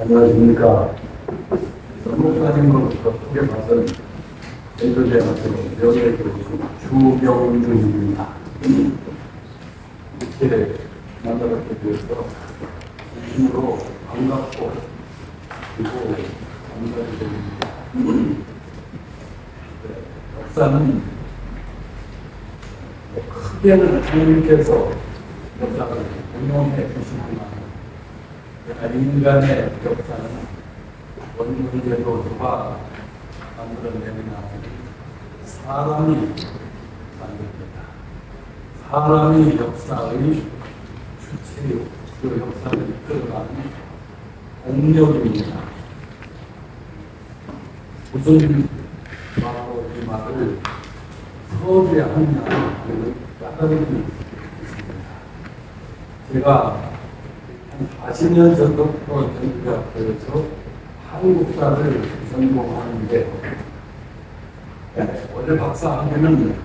안녕하십니까. 목사님으로부터 소개받은 대전대학교 명예교수 주명준입니다. 이렇게 만나뵙게 되어서 진심으로 반갑고 그리고 감사드립니다. 역사는 크게는 하나님께서 역사를 운영해 주시지만 인간의 역사는 원문제로 누가 만들어내느냐 사람이 만듭니다. 사람이 역사의 주체요, 그 역사를 이끌어가는 공력입니다. 무슨 바로 이 말을 섭외하느냐 하는 까다로움이 있습니다. 제가 한 40년 전부터 전국대학교에서 한국사를 전공하는데 원래 박사학위는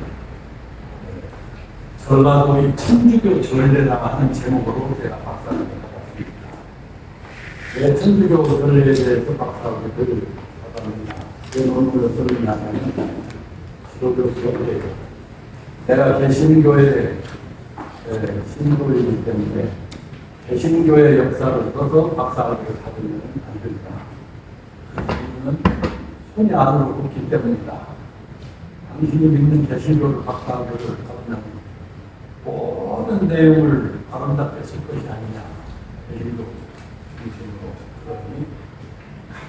전라도의 천주교 전례라 하는 제목으로 제가 박사학위를 받았습니다. 왜 천주교 전례에 대해서 박사학위를 받았느냐, 왜 논문을 쓰느냐 하면 지도교수였고요. 내가 개신교의 신도이기 때문에 개신교의 역사를 써서 박사학위를 받으면 안 됩니다. 이유는 손이 안으로 굽기 때문이다. 당신이 믿는 개신교를 박사학위를 받으면 모든 내용을 아름답게 쓸 것이 아니냐. 개신교 중심으로. 그러니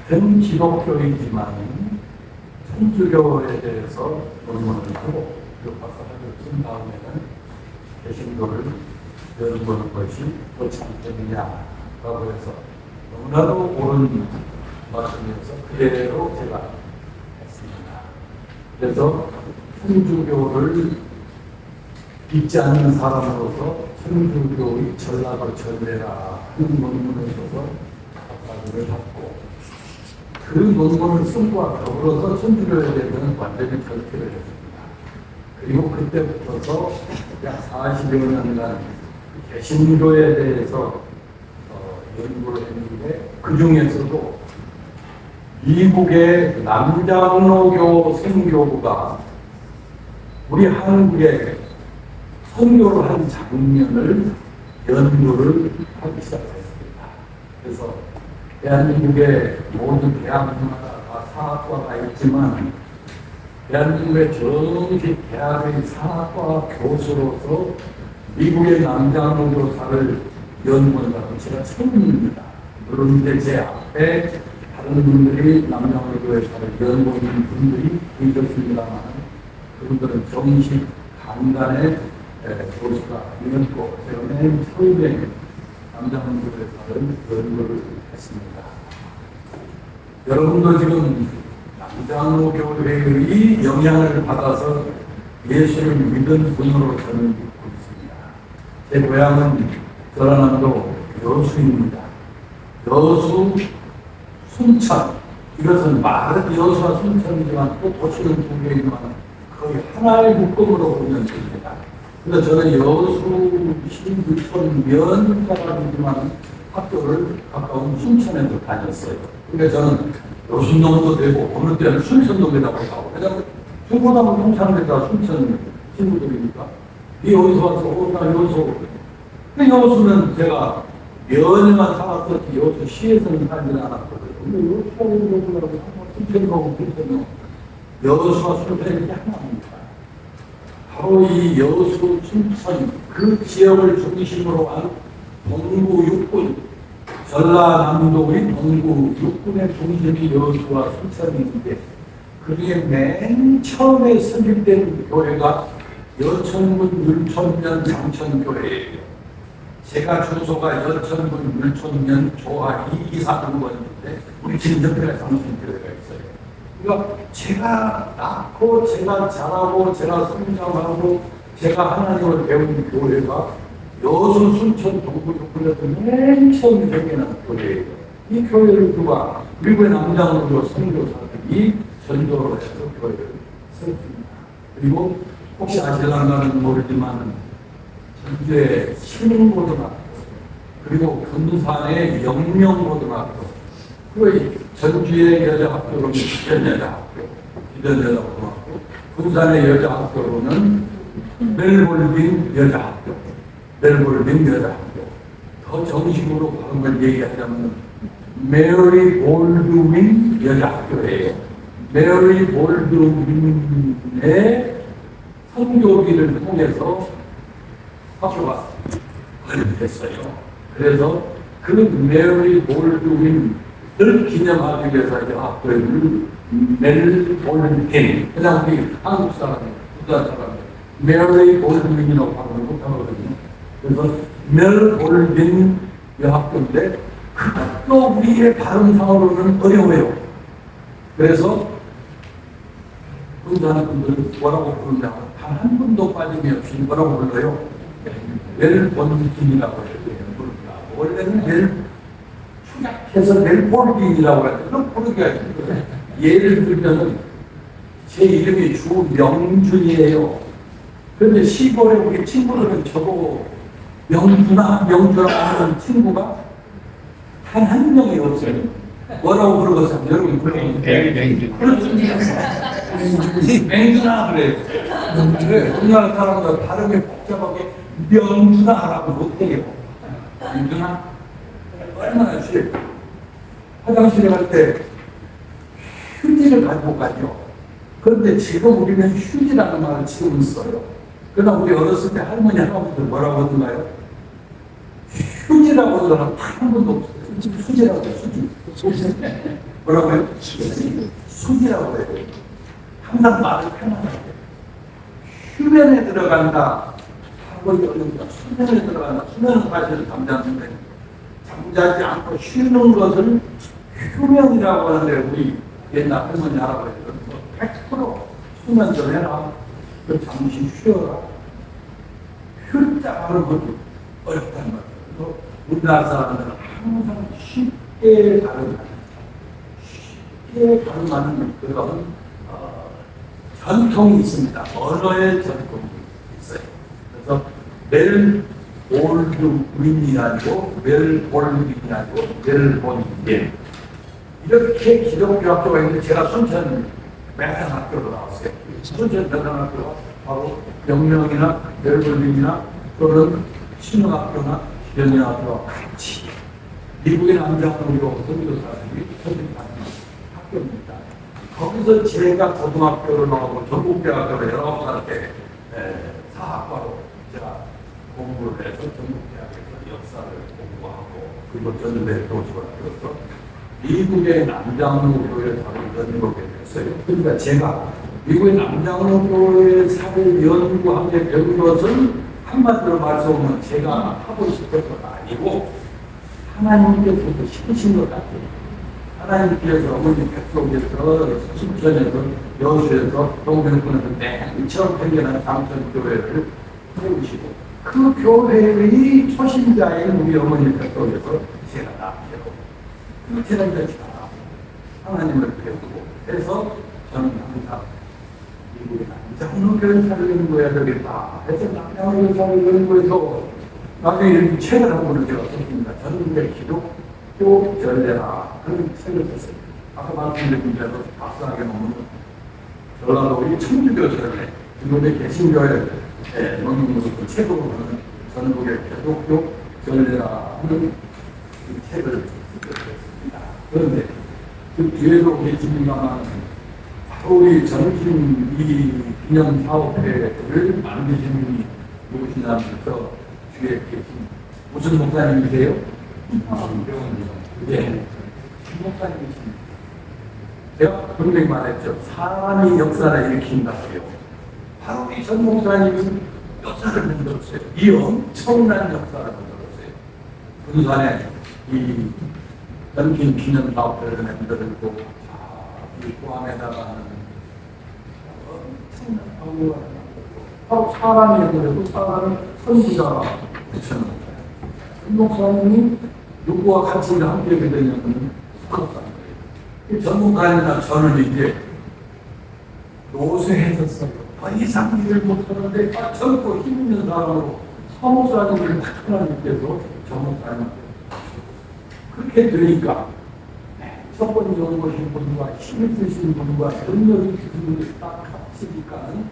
같은 기독교이지만 천주교에 대해서 논문을 하고 그 박사학위를 쓴 다음에는 개신교를 연구하는 것이 옳지 않겠느냐라고 해서 너무나도 옳은 말씀이어서 그대로 제가 했습니다. 그래서 천주교를 믿지 않는 사람으로서 천주교의 전락을 전례라 하는 논문을 써서 박사학위를 받고 그 논문을 쓴 것과 더불어서 천주교에 대해서는 완전히 결핍을 했습니다. 그리고 그때부터서 약 40여 년간 개신교에 대해서 연구를 했는데 그 중에서도 미국의 남장로교 선교부가 우리 한국에 선교를 한 장면을 연구를 하기 시작했습니다. 그래서 대한민국의 모든 대학마다 다 사학과가 있지만 대한민국의 전체 대학의 사학과 교수로서 미국의 남장로교사를 연구한 사람은 제가 처음입니다. 그런데 제 앞에 다른 분들이 남장로교사를 연구하는 분들이 계셨습니다만 그분들은 정식 강단의 교수가 아니었고 제가 맨 처음에 남장로교사를 연구를 했습니다. 여러분도 지금 남장로교회의 영향을 받아서 예수를 믿은 분으로 저는 믿고 있습니다. 제 고향은 전라남도 여수입니다. 여수, 순천. 이것은 말은 여수와 순천이지만 또 도시는 두 개이지만 거의 하나의 묶음으로 보면 됩니다. 그래서 저는 여수, 신부천, 면 사람이지만 학교를 가까운 순천에서 다녔어요. 그러니까 저는 여수놈도 되고 어느 때는 순천놈이라고 하고 왜냐하면 중고등학교 동창회가 순천 친구들이니까 이 여기서 와서 나 여수 근데 여수는 제가 면에만 살았었지 여수 시에서는 살지는 않았거든요. 근데 여수가 오고 순천이고 순천이고 여수와 순천이 하나입니다. 바로 이 여수, 순천 그 지역을 중심으로 한 동구 육군 전라남도의 동구 육군의 중심이 여수와 순천인데 그중에 맨 처음에 설립된 교회가 여천군 율촌면 장천교회예요. 제가 주소가 여천군 율촌면 조화 223번인데 우리 집 옆에 장천교회가 있어요. 그러니까 제가 낳고 제가 자라고 제가 성장하고 제가 하나님을 배운 교회가 여수 순천 동구 육군에서 맨 처음 생겨난 교회예요. 이 교회를 누가 미국의 남장으로 선교사들이 전도를 해서 교회를 세웠습니다. 그리고 혹시 아실랑가는 모르지만 전주의 신흥고등학교 그리고 금산의 영명고등학교 그 전주의 여자학교로는 기련여자학교, 기련여자고등학교, 군산의 여자학교로는 멜볼빈 여자학교, 멜볼빈 여자학교. 더 정식으로 발음을 얘기하자면 메리 볼드윈 여자학교예요. 메리 볼드윈의 선교비를 통해서 학교가 발표했어요. 그래서 그 메리 볼드윈을 기념하기 위해서 이 학교를 멜볼빈, 그냥 우리 한국 사람, 부산 사람 메리 볼드윈이라고 발음을 못하거든요. 그래서 멜볼빈 여학교인데 그것도 우리의 발음상으로는 어려워요. 그래서 군산 분들은 뭐라고 부르냐, 단 한 분도 빠짐이 없이 뭐라고 불러요? 멜본빈이라고 해요. 원래는 축약해서 멜볼빈이라고 해요. 그런 부르기가 있어요. 예를 들면 제 이름이 주명준이에요. 그런데 시골에 우리 친구들은 저보고 명주라고 하는 친구가 단 한 명이 없어요. 뭐라고 부르겠어요? 여러분 부르면 맹준아 그래요. 그래, 우리나라 사람들 발음이 복잡하게 명준아라고 못해요. 명준아 얼마나 쉬워요. 화장실에 갈 때 휴지를 가지고 가죠. 그런데 지금 우리는 휴지라는 말을 지금은 써요. 그러나 우리 어렸을 때 할머니 할아버지들 뭐라고 하던가요? 휴지라고 하는 사람 한 번도 없어요. 수지라고 해요. 수지. 뭐라고 해요? 수지라고 해요. 항상 말을 편하게 해요. 휴면에 들어간다 하고 여기가 수면에 들어간다. 수면은 사실 잠자는데 잠자지 않고 쉬는 것을 휴면이라고 하는데 우리 옛날 할머니 할아버지들은 100% 수면 좀 해라. 잠시 쉬어라. 휴자 발음은 어렵다는 거예요. 그래서 우리나라 사람들은 항상 쉽게 발음하는 그런 전통이 있습니다. 언어의 전통이 있어요. 그래서 멜볼드윈이 아니고 멜볼빈이 아니고 멜본빈. 이렇게 기독교 학교가 있는데 제가 순천 매산학교로 나왔어요. 순천 매산학교가 바로 영명이나 멜볼빈이나 또는 신흥학교나 기련여학교와 같이 미국의 남자학교로 선교사들이 선택하는 학교입니다. 거기서 제가 고등학교를 나오고 전국대학교를 19살 때 사학과로 제가 공부를 해서 전국대학에서 역사를 공부하고 그리고 전대 도시학교에서 미국의 남장로교회 사를 연구하게 됐어요. 그러니까 제가 미국의 남장로교회 사를 연구한 게 배운 것은 한마디로 말해서는 제가 하고 싶어서가 아니고 하나님께서도 시키신 것 같아요. 하나님께서 어머니 백성에서 순천에서 여수에서 동백군에서 맨 처음 생겨난 장천교회를 세우시고 그 교회의 초신자인 우리 어머니 백성에서 제가 낳았죠. 제가 이제 하나님을 배우고 해서 저는 항상 미국의 남장로교회 사를 연구해야 되겠다 해서 남장로교회 사를 연구해서 나중에 이렇게 책을 한 권을 제가 썼습니다. 전국의 기독교 전례라 하는 책을 썼어요. 아까 말씀드린 대로 박사학위 논문 전라도 우리 천주교 전례 그분의 개신교회 논문으로 그 책으로 하는 전국의 기독교 전례라 하는 그 책을 썼습니다. 그런데 그 뒤에도 계십니다만 바로 우리 전신 이 기념 사업회를 만드신 분이 누구시냐면서 뒤에 계신 무슨 목사님이세요? 네, 목사님이십니다. 제가 분명히 말했죠. 사람이 역사를 일으킨다고요. 바로 이 전 목사님이 역사를 만들었어요. 이 엄청난 역사를 만들었어요. 군산에 이 연긴 기념 사업회를 만들고 이 포함에다가 하는 엄청난 사업을 바로 사람이 그래도 사람이 선지자가 붙여놓은 거예요. 전 목사님이 누구와 같이 함께 하게 되냐면 스코트라는 전 목사님이나 저는 이제 노쇠해졌어요. 더 이상 일을 못하는데 젊고 힘 있는 사람으로 서 목사님을 하나님께서 전 목사님한테 그렇게 되니까 첫 번째 연구하신 분과 힘을 쓰신 분과 능력이 있으신 분이 딱 합치니까는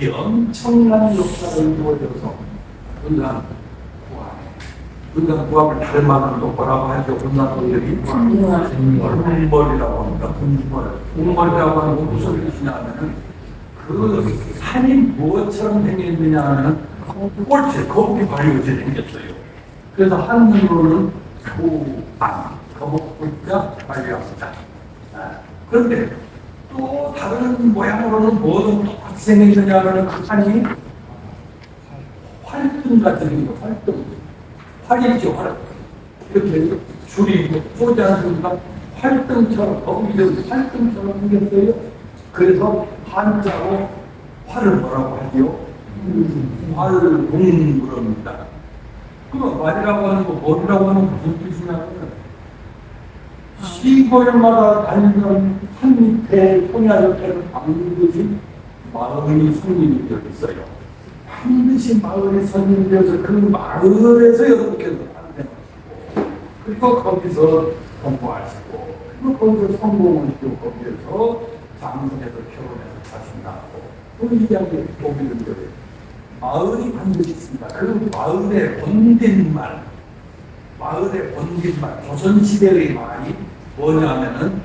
이 엄청난 역사를 이루어져서 분단 구합을 다른 말로 뭐라고 하죠? 분단들이 군벌이라고 합니다. 군벌이라고 하는 건 무슨 뜻이냐면은 그 산이 무엇처럼 생겼느냐 하면 꼴째 거북이 발효제 생겼어요. 그래서 한문으로는 거북불자 발효합니다. 그런데 또 다른 모양으로는 뭐든 똑같이 생겼느냐 하면 그 산이 활등 같은 게 활등. 활이죠, 활. 이렇게 줄이 쏘지 않습니까? 활등처럼, 거북이들 활등처럼 생겼어요. 그래서 한자로 활을 뭐라고 하지요? 활공부릅니다. 그럼 말이라고 하는 거, 뭐라고 하는 거 무슨 뜻이냐면, 시골마다 다니는 산 밑에, 소냐 옆에는 반드시 마을이 손님이 되어 있어요. 반드시 마을에 손님되어서 그 마을에서 여러분께서 탄생하시고, 그리고 거기서 공부하시고, 그리고 거기서 성공하시고, 거기에서 장성해서 결혼해서 자신나고, 그 이야기를 보게 되는 마을이 반드시 있습니다. 그 마을의 본딘말, 조선시대의 말이 뭐냐면은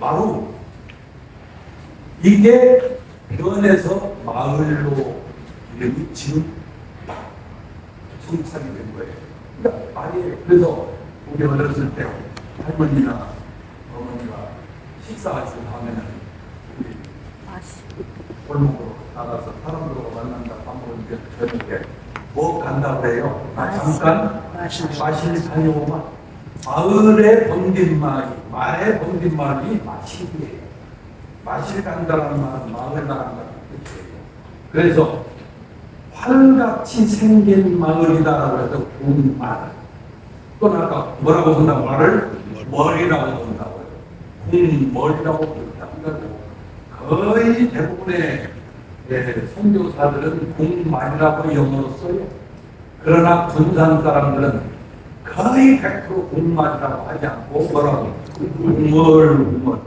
마루. 이게 변해서 마을로 이름이 정착이 된 거예요. 그러니까 말이에요. 그래서 우리 어렸을 때 할머니나 어머니가 식사하시고 하면은 우리 골목으로 나가서 사람들하고 만난다 밥 먹는데 저녁에 뭐 간다고 해요? 잠깐 마실 다녀오마. 마을의 말의 본딘말이 마실이에요. 마실 간다는 말은 마을 나간다는 뜻이에요. 그래서 활같이 생긴 마을이다라고 해서 군말. 또 아까 뭐라고 한다고 말을? 머리라고 한다고요. 군머리라고 부른다. 거의 대부분의 선교사들은 군말이라고 영어로 써요. 그러나 군산 사람들은 거의 100% 군말이라고 하지 않고 뭐라고? 군멀.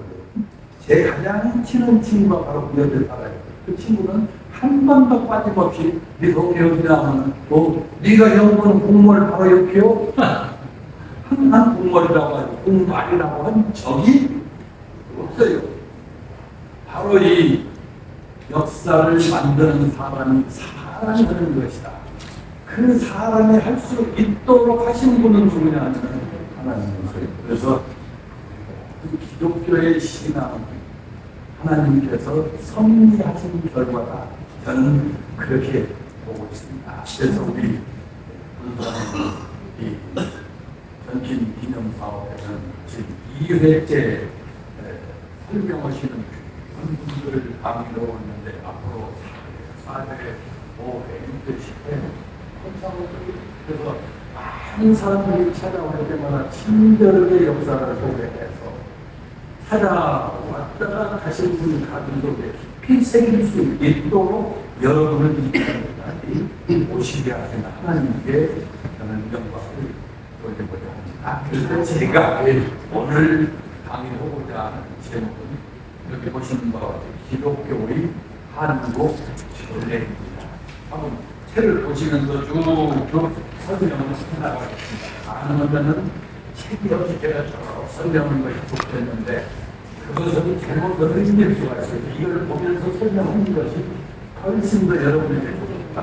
제 가장 친한 친구가 바로 그 옆에 살아요. 그 친구는 한 번도 빠짐없이 네 동네 어디냐 하면 네가 영어는 군멀 바로 옆이요? 항상 군멀이라고 하고 군말이라고 한 적이 없어요. 바로 이 역사를 만드는 사람이 하는 것이다. 그 사람이 할 수 있도록 하신 분은 누구냐 하면 하나님이세요. 그래서 그 기독교의 신앙은 하나님께서 섭리하신 결과다. 저는 그렇게 보고 있습니다. 그래서 우리 이 전신 기념 사업에는 지금 2회째 설명하시는 분들을 강의로 오는데 앞으로 4회, 5회, 10회 그래서 많은 사람들이 찾아올 때마다 친절하게 역사를 소개해서 찾아왔다가 가신 분이 가슴 속에 깊이 새길 수 있도록 여러분을 이끌어까지 오시게 하시는 하나님께 저는 영광을 돌려보자 합니다. 그래서 제가 오늘 강의하고자 하는 제목은 여기 보시는 바와 같이 기독교의 한국 전례입니다. 한번 책을 보시면서 쭉 설명을 해나가겠습니다. 아는 분들은 책이 없이 제가 쭉 설명을 해줬는데 그것을 제목을 힘낼 수가 있어요. 이걸 보면서 설명하는 것이 훨씬 더 여러분에게 좋다.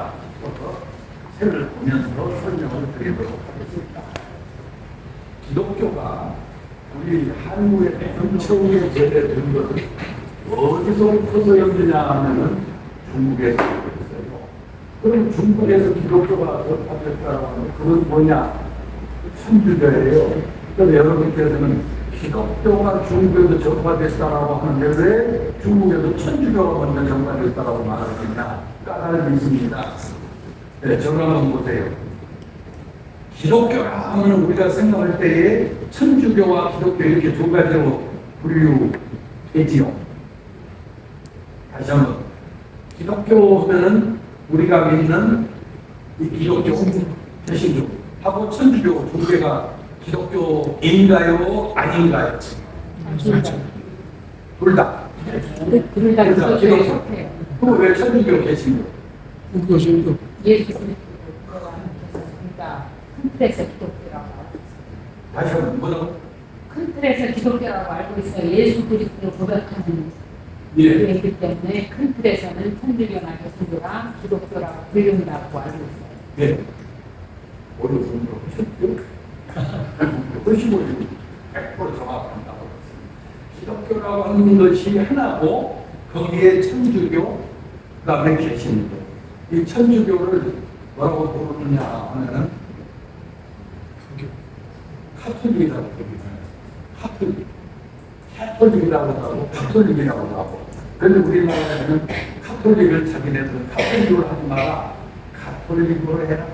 책을 보면서 설명을 드리도록 하겠습니다. 기독교가 우리 한국의 최초의 제대된 것은 어디서부터 연주냐 하면은 중국에서 있어요. 그럼 중국에서 기독교가 접합됐다고 하면 그건 뭐냐? 천주교예요. 그래서 여러분께서는 기독교가 중국에서 접합됐다라고 하는데 왜 중국에서 천주교가 먼저 접합됐다라고 말하느냐? 까닭이 있습니다. 네, 저를 한번 보세요. 기독교라 하면 우리가 생각할 때에 천주교와 기독교 이렇게 두 가지로 분류되지요. 다시 한번 기독교 하면은 우리가 믿는 이 기독교, 개신교 하고 천주교 두 개가 기독교인가요? 아닌가요? 둘 다. 둘 다 기독교. 기독교에 속해요. 그럼 왜 천주교, 개신교? 그것은 예수 그리스도가 둘다 큰 틀에서 기독교라고 알고 있어요. 다시 한번 뭐라고? 큰 틀에서 기독교라고 알고 있어요. 예수 그리스도를 고백하는 예. 교회이기 때문에 큰 틀에서는 천주교나 개신교랑 기독교라고 불린다고 알고 있어요. 네. 어려운 정도로 하셨죠? 훨씬 100% 정확한다고 했습니다. 기독교라고 하는 것이 하나고 거기에 천주교, 그 다음에 개신교. 이 천주교를 뭐라고 부르느냐 하면은 카톨릭이라고 부르잖아요. 카톨릭. 카톨릭이라고 하고 카톨릭이라고 하고. 그런데 우리나라에는 카톨릭을 자기네들은 카톨릭으로 하지 마라. 카톨릭으로 해라.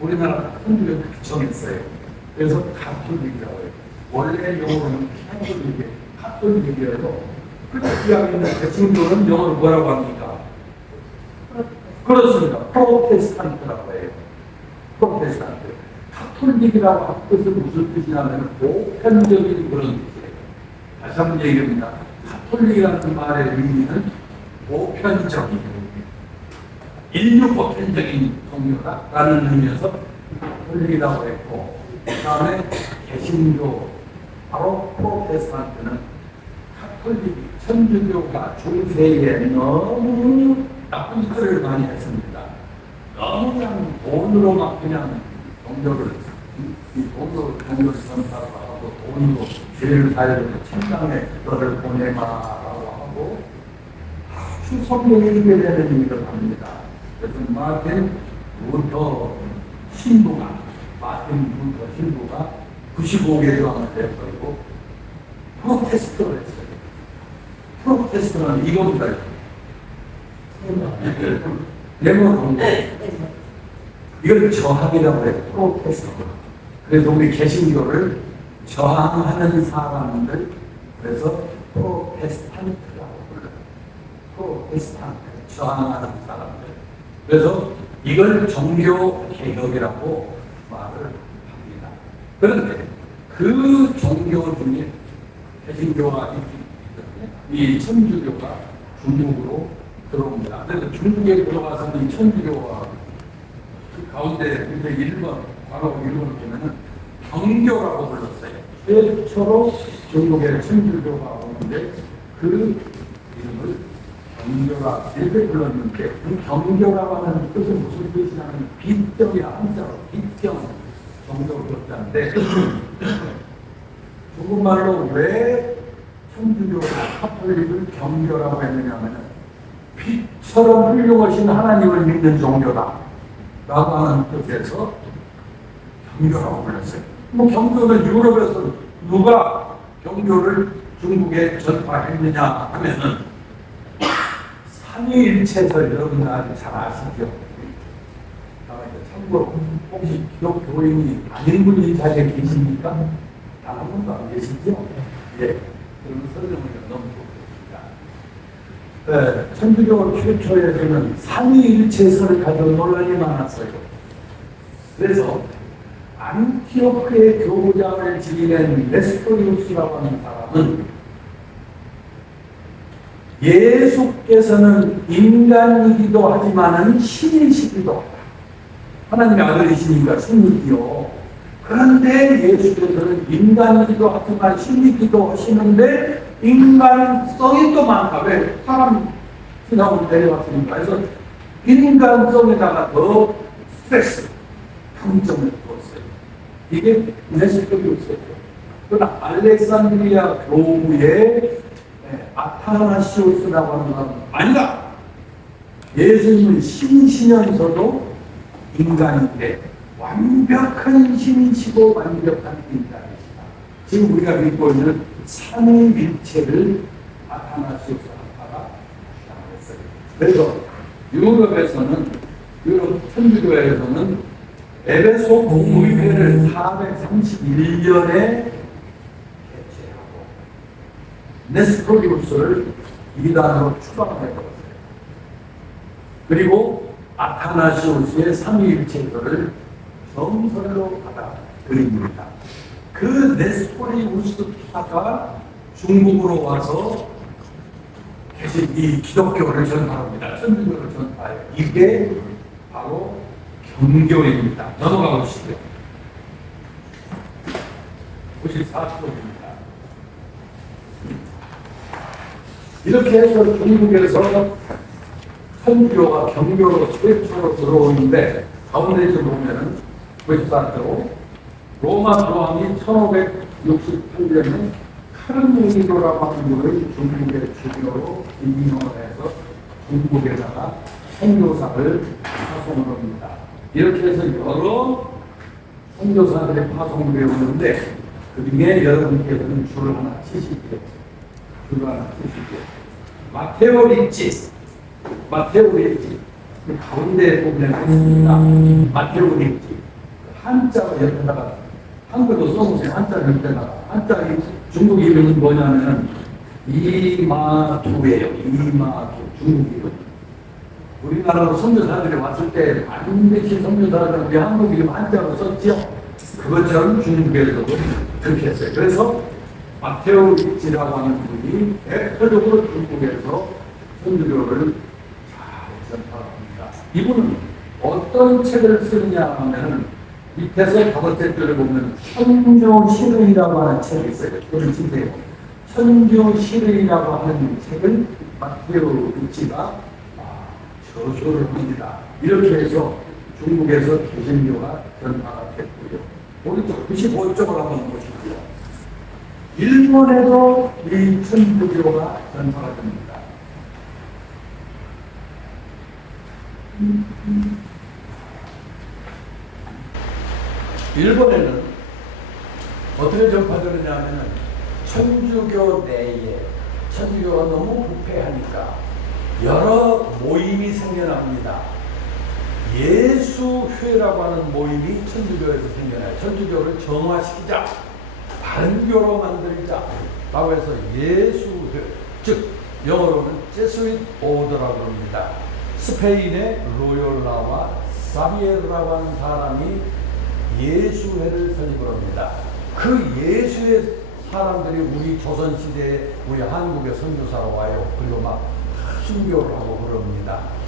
우리나라 천주교를 정했어요. 그래서 카톨릭이라고 해요. 원래 영어로는 카톨릭이라서 그렇게 하면 개신교는 영어로 뭐라고 합니까? 그렇습니다. 프로테스탄트라고 해요. 프로테스탄트. 카톨릭이라고 한 뜻은 무슨 뜻이냐면 보편적인 그런 뜻이에요. 다시 한번 얘기합니다. 카톨릭이라는 말의 의미는 보편적인, 인류 보편적인 종교다라는 의미에서 카톨릭이라고 했고, 그 다음에 개신교, 바로 프로테스탄트는 카톨릭, 천주교가 중세에 너무 나쁜 짓을 많이 했습니다. 너무 그냥 돈으로 그냥 종교를, 이 돈으로 종교를 전파하고 돈으로 죄를 살려서 천당에 너를 보내마라고 하고 아주 성경에 되는 일을 합니다. 그래서 마틴 루터 신부가 95개 조항을 내버리고 프로테스트를 했어요. 프로테스트는 이겁니다. 레몬 이걸 저항이라고 해요. 프로테스트. 그래서 우리 개신교를 저항하는 사람들, 그래서 프로테스탄트라고 불러요. 프로테스탄트, 저항하는 사람들. 그래서 이걸 종교 개혁이라고 말을 합니다. 그런데 그 종교 중에 개신교가 있기 때문에 이 천주교가 중국으로 들어옵니다. 그래서 중국에 들어가서는 이 천주교가 그 가운데 이제 일본, 과거 일본을 보면은 경교라고 불렀어요. 최초로 중국에 천주교가 오는데 그 이름을 경교라 이렇게 불렀는데 그 경교라고 하는 뜻은 무슨 뜻이냐면 빗병이야. 한자로 빗병 정도 그렇다는데 중국말로 왜 천주교가 카톨릭을 경교라고 했느냐 하면 빛처럼 훌륭하신 하나님을 믿는 종교다 라고 하는 뜻에서 경교라고 불렀어요. 뭐 경교는 유럽에서 누가 경교를 중국에 전파했느냐 하면은 삼위일체설 여러분 아주 잘 아시죠? 참고로 혹시 기독교인이 아닌 분이 이 자리에 계십니까? 단 한 분도 안 계시죠? 예. 그런 설명을 너무 좋겠습니다. 천주교 최초에서는 삼위일체설을 가지고 논란이 많았어요. 그래서 안티오크의 교장을 지낸 네스토리우스라고 하는 사람은 예수께서는 인간이기도 하지만은 신이시기도 하다. 하나님의 아들이시니까 신이기요. 그런데 예수께서는 인간이기도 하지만 신이기도 하시는데 인간성이 또 많다. 왜? 사람 신앙을 내려왔으니까. 그래서 인간성에다가 더 스트레스, 강점을 뒀어요. 이게 네스토리우스예요. 그러나 알렉산드리아 교부의 아타나시우스라고 하는 사람은 아니다. 예수님은 신이시면서도 인간인데 완벽한 신이시고 완벽한 인간이시다. 지금 우리가 믿고 있는 삼위일체를 아타나시우스 아타가 주장했어요. 그래서 유럽에서는 유럽 천주교회에서는 에베소 공의회를 431년에 네스토리우스를 이단으로 추방해버렸어요. 그리고 아타나시오스의 삼위일체설을 정설로 받아들입니다. 그 네스토리우스 파가 중국으로 와서 계신 이 기독교를 전파합니다. 천주교를 전파해요. 이게 바로 경교입니다. 넘어가 보시죠. 94쪽입니다. 이렇게 해서 중국에서 천주교가 경교로 최초로 들어오는데 가운데 좀 보면은 94쪽 로마 교황이 1568년에 카르멜리도라고 하는 것을 중국의 주교로 임명해서 중국에다가 선교사를 파송을 합니다. 이렇게 해서 여러 선교사들이 파송되어 오는데 그 중에 여러분께서는 줄을 하나 치실게요. 줄을 하나 치실게요. 마테오 리치. 그 가운데에 보면 있습니다. 마테오 리치. 한자가 옆에다가 한글로 써보세요. 한자 옆에다가. 한자 중국 이름은 뭐냐면 이마두예요. 이마두. 중국 이름. 우리나라로 선교사들이 왔을 때 반드시 선교사들은 우리 한국 이름 한자로 썼죠. 그것처럼 중국에서도 그렇게 했어요. 그래서 마테오 리치라고 하는 분이 대표적으로 중국에서 선교를 잘 전파합니다. 이분은 어떤 책을 쓰느냐 하면은 밑에서 5번째 줄을 보면 천주시르이라고 하는 책이 있어요. 그걸 치세요. 천주시르이라고 하는 책을 마테오 리치가 저서를 합니다. 이렇게 해서 중국에서 개신교가 전파가 됐고요. 오른쪽 95쪽을 한번 보시고요. 일본에도 이 천주교가 전파가 됩니다. 일본에는 어떻게 전파되느냐 하면 천주교 내에 천주교가 너무 부패하니까 여러 모임이 생겨납니다. 예수회라고 하는 모임이 천주교에서 생겨나요. 천주교를 정화시키자, 바른교로 만들자 라고 해서 예수회, 즉 영어로는 제스윗 오더라고 합니다. 스페인의 로욜라와 사비에르라고 하는 사람이 예수회를 설립을 합니다. 그 예수회 사람들이 우리 조선시대에 우리 한국에 선교사로 와요. 그리고 막 순교를 하고 그럽니다.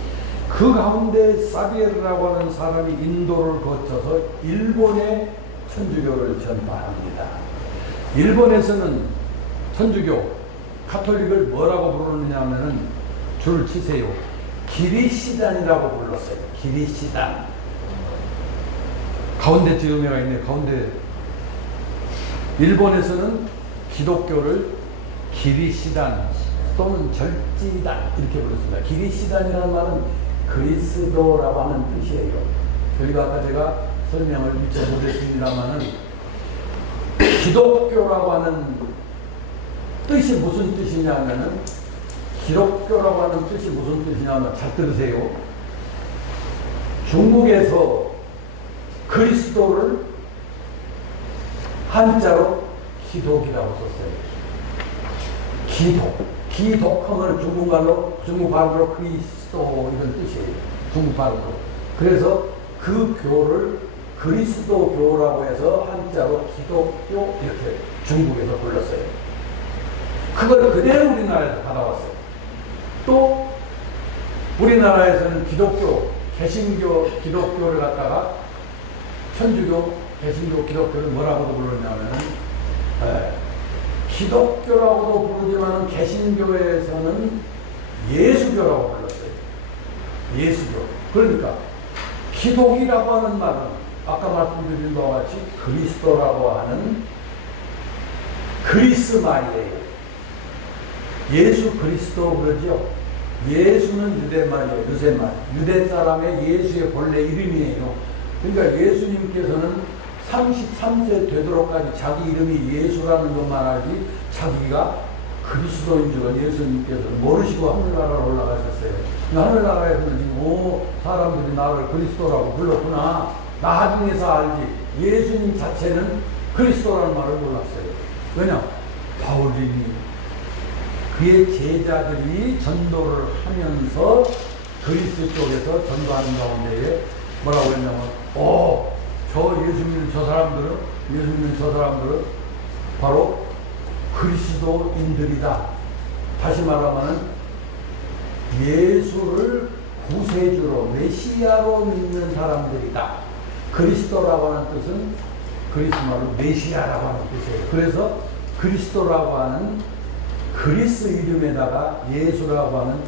그 가운데 사비에르라고 하는 사람이 인도를 거쳐서 일본의 천주교를 전파합니다. 일본에서는 천주교, 가톨릭을 뭐라고 부르느냐 하면은 줄을 치세요. 기리시단이라고 불렀어요. 기리시단. 가운데 지음에가 있네. 가운데. 일본에서는 기독교를 기리시단 또는 절지단 이렇게 부르습니다. 기리시단이라는 말은 그리스도라고 하는 뜻이에요. 그리고 아까 제가 설명을 미처 못했습니다만은 기독교라고 하는 뜻이 무슨 뜻이냐면은 기독교라고 하는 뜻이 무슨 뜻이냐면 잘 들으세요. 중국에서 그리스도를 한자로 기독이라고 썼어요. 기독하면 중국 발음으로 그리스도 이런 뜻이에요. 중국 발음으로. 그래서 그 교를 그리스도 교라고 해서 한자로 기독교 이렇게 중국에서 불렀어요. 그걸 그대로 우리나라에서 받아왔어요. 또 우리나라에서는 기독교, 개신교, 기독교를 갖다가 천주교, 개신교, 기독교를 뭐라고도 불렀냐면은 기독교라고도 부르지만 개신교에서는 예수교라고 불렀어요. 예수교. 그러니까 기독이라고 하는 말은 아까 말씀드린 바와 같이 그리스도라고 하는 그리스 말이에요. 예수 그리스도 그러죠. 예수는 유대 말이에요. 유대 사람의 예수의 본래 이름이에요. 그러니까 예수님께서는 33세 되도록까지 자기 이름이 예수라는 것만 알지 자기가 그리스도인 줄은 예수님께서는 모르시고 하늘나라로 올라가셨어요. 하늘나라에서는 지금 사람들이 나를 그리스도라고 불렀구나. 나중에서 알지. 예수님 자체는 그리스도라는 말을 몰랐어요. 왜냐? 바울이 그의 제자들이 전도를 하면서 그리스 쪽에서 전도하는 가운데에 뭐라고 했냐면, 예수 믿는 저 사람들은 바로 그리스도인들이다. 다시 말하면은 예수를 구세주로, 메시아로 믿는 사람들이다. 그리스도라고 하는 뜻은 그리스 말로 메시아라고 하는 뜻이에요. 그래서 그리스도라고 하는 그리스 이름에다가 예수라고 하는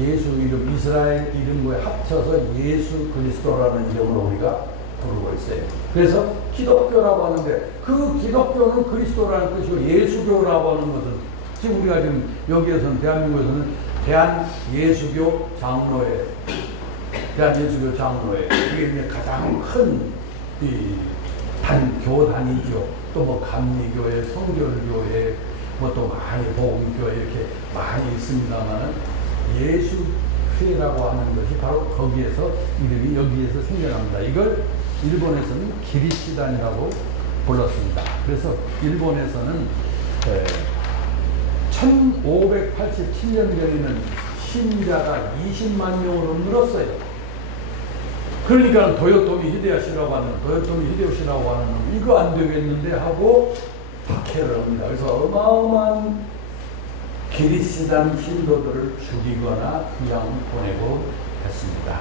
예수 이름, 이스라엘 이름과 합쳐서 예수 그리스도라는 이름으로 우리가 부르고 있어요. 그래서 기독교라고 하는데 그 기독교는 그리스도라는 뜻이고 예수교라고 하는 것은 지금 우리가 지금 여기에서는 대한민국에서는 대한예수교 장로회, 그게 이제 가장 큰 교단이죠. 또 뭐 감리교회, 성결교회, 뭐 또 많이 복음교회 이렇게 많이 있습니다만은 예수회라고 하는 것이 바로 거기에서 이름이 여기에서 생겨납니다. 이걸 일본에서는 기리시단이라고 불렀습니다. 그래서 일본에서는 1587년경에는 신자가 20만 명으로 늘었어요. 그러니까 도요토미 히데요시라고 하는 이거 안 되겠는데 하고 박해를 합니다. 그래서 어마어마한 기리시단 신도들을 죽이거나 그냥 보내고 했습니다.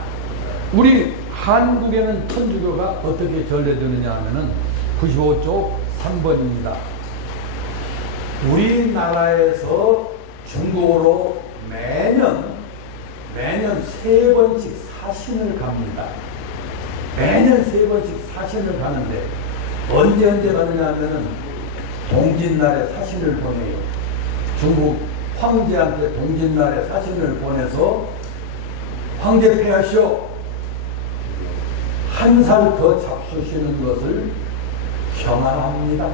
우리 한국에는 천주교가 어떻게 전래되느냐 하면은 95쪽 3번입니다. 우리나라에서 중국으로 매년 3번씩 사신을 갑니다. 매년 3번씩 사신을 가는데 언제 가느냐 하면은 동짓날에 사신을 보내요. 중국 황제한테 동짓날에 사신을 보내서 황제 폐하시오, 한 살 더 잡수시는 것을 경안합니다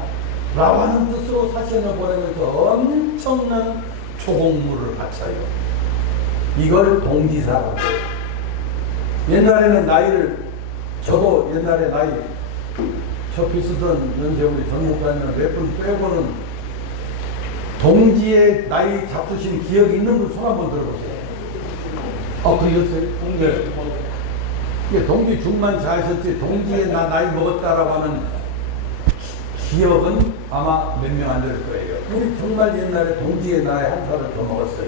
라고 하는 뜻으로 사신을 보내면서 엄청난 초공물을 바쳐요. 이걸 동지사라고 해요. 옛날에는 저도 옛날에 접히 쓰던 연세 우리 전 목사님은 몇 분 빼고는 동지의 나이 잡수신 기억이 있는 분 손 한번 들어보세요. 그러셨어요? 네. 동지 중만 잘하셨지 동지의 나이 먹었다라고 하는 기억은 아마 몇 명 안 될 거예요. 우리 정말 옛날에 동지의 나이 한 살을 더 먹었어요.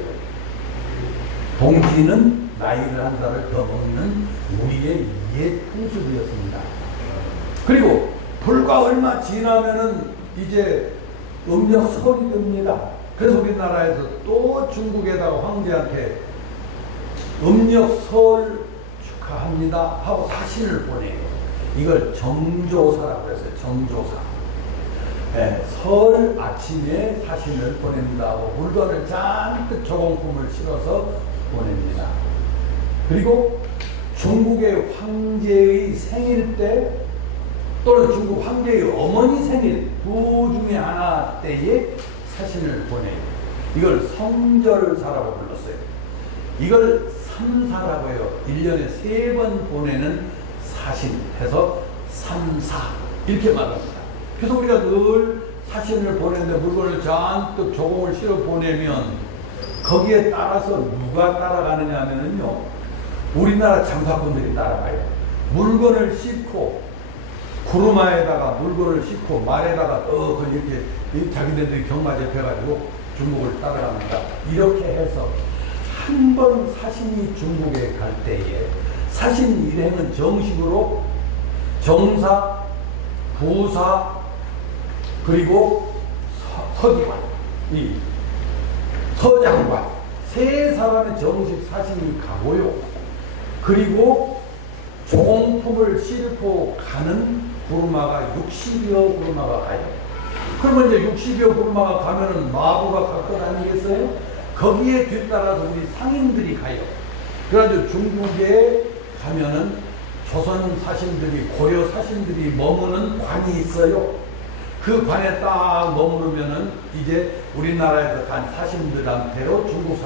동지는 나이를 한 살을 더 먹는 우리의 옛 풍습이었습니다. 그리고 불과 얼마 지나면은 이제 음력설이 됩니다. 그래서 우리나라에서 또 중국에다가 황제한테 음력설 축하합니다 하고 사신을 보내요. 이걸 정조사라고 해서 정조사. 네, 설 아침에 사신을 보냅니다 하고 물건을 잔뜩 조공품을 실어서 보냅니다. 그리고 중국의 황제의 생일 때 또는 중국 황제의 어머니 생일 두 중에 하나 때에 사신을 보내요. 이걸 성절사라고 불렀어요. 이걸 삼사라고 해요. 1년에 3번 보내는 사신 해서 삼사 이렇게 말합니다. 그래서 우리가 늘 사신을 보내는데 물건을 잔뜩 조공을 실어 보내면 거기에 따라서 누가 따라가느냐 하면요, 우리나라 장사꾼들이 따라가요. 물건을 싣고 구루마에다가 물건을 싣고 말에다가 이렇게 자기네들이 경마 잡혀가지고 중국을 따라갑니다. 이렇게 해서 한 번 사신이 중국에 갈 때에 사신 일행은 정식으로 정사, 부사, 그리고 서기관, 이 서장관 세 사람의 정식 사신이 가고요. 그리고 종품을 싣고 가는 구루마가 60여 구루마가 가요. 그러면 이제 60여 구루마가 가면은 마부가 갈 것 아니겠어요? 거기에 뒤따라서 우리 상인들이 가요. 그래가지고 중국에 가면은 조선 사신들이, 고려 사신들이 머무는 관이 있어요. 그 관에 딱 머무르면은 이제 우리나라에서 간 사신들한테로 중국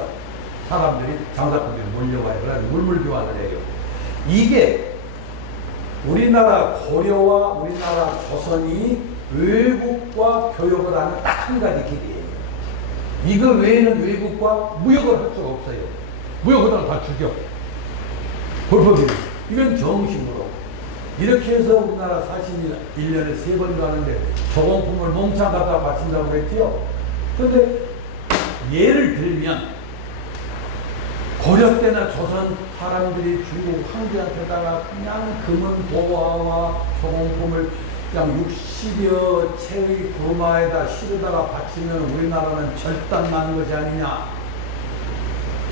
사람들이, 장사꾼들이 몰려와요. 그래서 물물 교환을 해요. 이게 우리나라 고려와 우리나라 조선이 외국과 교역을 하는 딱 한 가지 길이에요. 이거 외에는 외국과 무역을 할 수가 없어요. 무역하다가 다 죽여. 불법이에요. 이건 정식으로. 이렇게 해서 우리나라 사신이 1년에 3번 가는데 조공품을 몽창 갖다 바친다고 그랬지요. 그런데 예를 들면 고려 때나 조선 사람들이 중국 황제한테다가 그냥 금은 보화와 조공품을 그냥 60여 채의 부르마에다 실어다가 바치면 우리나라는 절단 나는 것이 아니냐.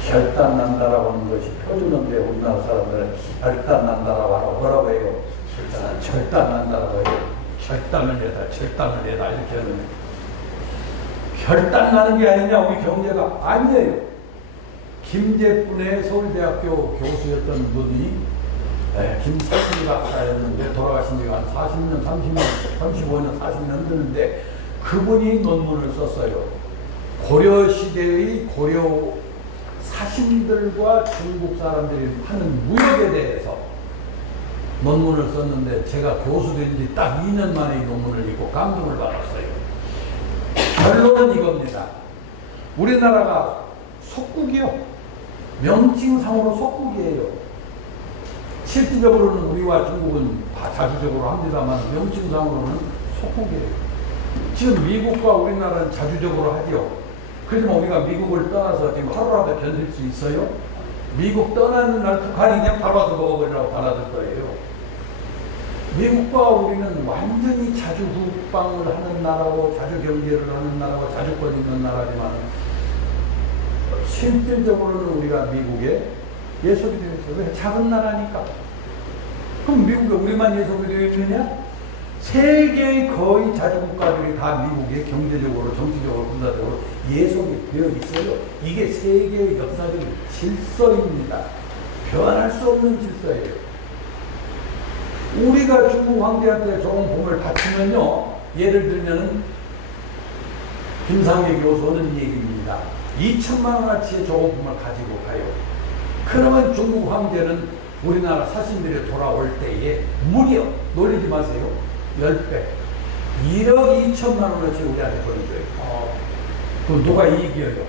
절단 난다라고 하는 것이 표준어인데 우리나라 사람들은 절단 난다라고 하라고 뭐라고 해요? 절단 난다라고 해요. 절단을 내다 이렇게 하는 절단 나는 게 아니냐 우리 경제가 아니에요. 김제분의 서울대학교 교수였던 분이 김사슬 박사였는데 돌아가신 지가 한 40년, 30년, 35년, 40년 됐는데 그분이 논문을 썼어요. 고려시대의 고려 사신들과 중국 사람들이 하는 무역에 대해서 논문을 썼는데 제가 교수 된 지 딱 2년 만에 이 논문을 읽고 감동을 받았어요. 결론은 이겁니다. 우리나라가 속국이요. 명칭상으로 속국이에요. 실질적으로는 우리와 중국은 다 자주적으로 합니다만 명칭상으로는 속국이에요. 지금 미국과 우리나라는 자주적으로 하죠. 그렇지만 우리가 미국을 떠나서 지금 하루라도 견딜 수 있어요? 미국 떠나는 날 북한이 그냥 바로 와서 먹어버리라고 달아들 거예요. 미국과 우리는 완전히 자주 국방을 하는 나라고 자주 경제를 하는 나라고 자주권 있는 나라지만 실질적으로는 우리가 미국에 예속이 되어 있어요. 왜? 작은 나라니까. 그럼 미국에 우리만 예속이 되어 있느냐? 세계의 거의 자주국가들이 다 미국에 경제적으로, 정치적으로, 군사적으로 예속이 되어 있어요. 이게 세계의 역사적 질서입니다. 변할 수 없는 질서예요. 우리가 중국 황제한테 조공품을 바치면요, 예를 들면은 김상계 교수는 얘기입니다. 2천만 원어치의 조공품을 가지고 가요. 그러면 중국 황제는 우리나라 사신들이 돌아올 때에 무려, 놀리지 마세요, 10배, 1억 2천만 원어치 우리한테 보내줘요. 그럼 누가 이익이에요?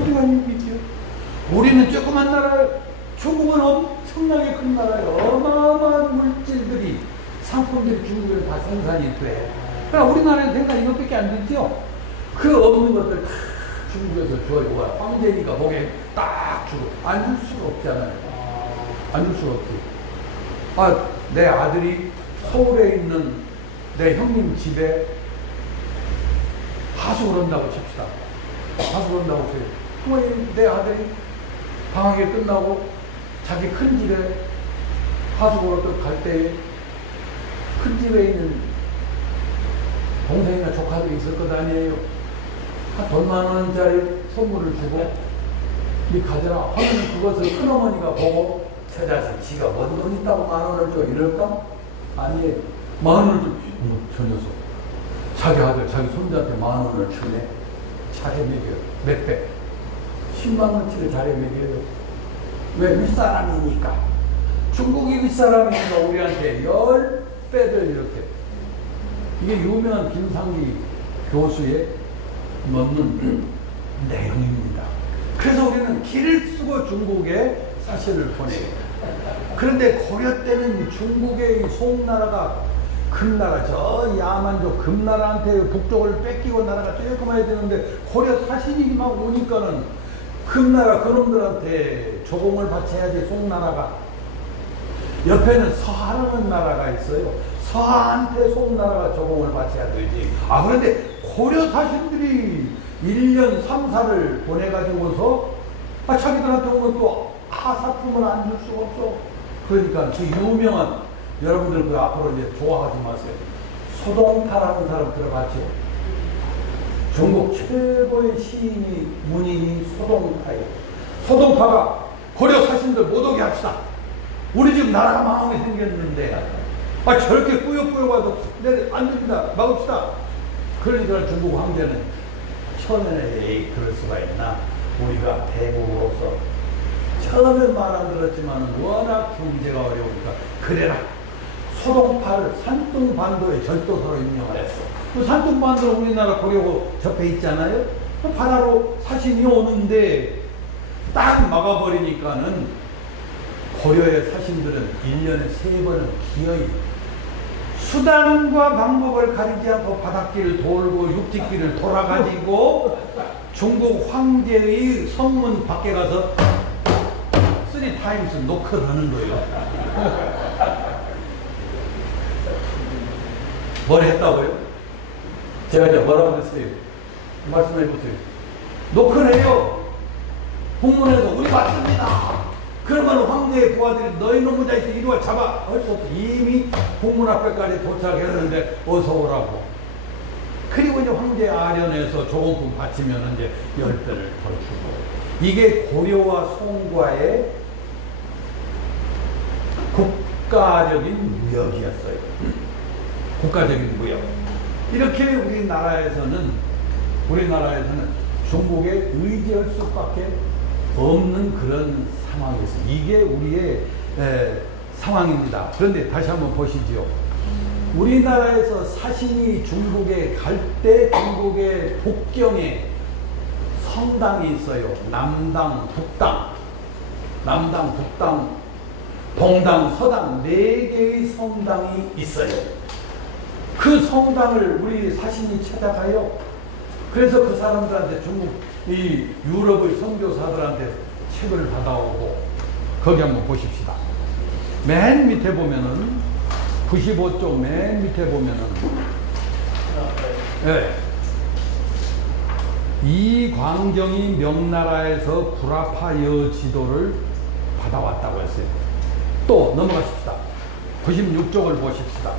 우리가 이익이죠. 우리는 조그만 나라예요. 중국은 엄청나게 큰 나라예요. 어마어마한 물질들이, 상품들이 중국에 다 생산이 돼. 그러니까 우리나라에 생산이 이것밖에 안 되죠. 그 없는 것들 다 중국에서 줘요. 와, 황제니까 목에 딱 주고. 안 줄 수가 없잖아요. 안 줄 수가 없지. 내 아들이 서울에 있는 내 형님 집에 하숙을 한다고 칩시다. 하숙을 한다고 쳐요. 그러면 내 아들이 방학이 끝나고 자기 큰 집에 하숙으로 또 갈 때에 큰 집에 있는 동생이나 조카들이 있을 것 아니에요. 한 돈 10,000원짜리 선물을 주고 이 가져라 하면 그것을 큰어머니가 보고 저 자식 지가 뭔 돈 있다고 10,000원을 줘 이럴까? 아니에요. 10,000원을 줘. 저 녀석 자기 아들 자기 손자한테 10,000원을 주네. 잘해 먹여요. 몇 배? 10만 원치를 잘해 먹여요. 왜? 윗사람이니까. 중국이 윗사람이니까 우리한테 10배를 이렇게. 이게 유명한 김상기 교수의 논문 내용입니다. 그래서 우리는 길을 쓰고 중국에 사신을 보내요. 그런데 고려 때는 중국의 송나라가 금나라, 저 야만족 금나라한테 북쪽을 뺏기고 나라가 조그마해야 되는데 고려 사신이 막 오니까는 금나라 그놈들한테 조공을 바쳐야지. 송나라가 옆에는 서하라는 나라가 있어요. 서하한테 송나라가 조공을 바쳐야 되지. 그런데 고려 사신들이 1년 3, 4를 보내가지고서 자기들한테 오면 또 하사품을 안 줄 수가 없어. 그러니까 그 유명한, 여러분들 그 앞으로 이제 좋아하지 마세요. 소동파라는 사람 들어봤죠? 중국 최고의 시인이, 문인이 소동파예요. 소동파가 고려 사신들 못 오게 합시다. 우리 지금 나라가 망하게 생겼는데 저렇게 꾸역꾸역 와서 네, 안 됩니다. 막읍시다. 그러니까 중국 황제는 처음에는 에이 그럴 수가 있나. 우리가 대국으로서 처음엔 말 안 들었지만 워낙 경제가 어려우니까 그래라. 소동파를 산둥반도의 절도서로 임명을 했어. 그 산둥반도 우리나라 고려고 접해 있잖아요. 그 바다로 사신이 오는데 딱 막아버리니까는 고려의 사신들은 1년에 3번은 기어이 수단과 방법을 가리지 않고 바닷길을 돌고 육지길을 돌아가지고 중국 황제의 성문 밖에 가서 3타임스 노크하는 거예요. 뭘 했다고요? 제가 이제 뭐라고 했어요? 말씀해 보세요. 노크를 해요. 국문에서 우리 맞습니다. 그러면 황제의 부하들이 너희 놈의 자식 이리 와 잡아. 할 수 없어. 이미 국문 앞에까지 도착했는데 어서 오라고. 그리고 이제 황제 아련에서 조공품 바치면 이제 10배를 더 주고. 이게 고려와 송과의 국가적인 무역이었어요. 국가적인 무역. 이렇게 우리나라에서는 중국에 의지할 수밖에 없는 그런 상황이었어요. 이게 우리의 상황입니다. 그런데 다시 한번 보시죠. 우리나라에서 사신이 중국에 갈 때 중국의 북경에 성당이 있어요. 남당, 북당, 동당, 서당 4개의 성당이 있어요. 그 성당을 우리 사신이 찾아가요. 그래서 그 사람들한테 이 유럽의 선교사들한테 책을 받아오고, 거기 한번 보십시다. 맨 밑에 보면은 95쪽 맨 밑에 보면은 네. 이광경이 명나라에서 구라파여 지도를 받아왔다고 했어요. 또 넘어가십시다. 96쪽을 보십시다.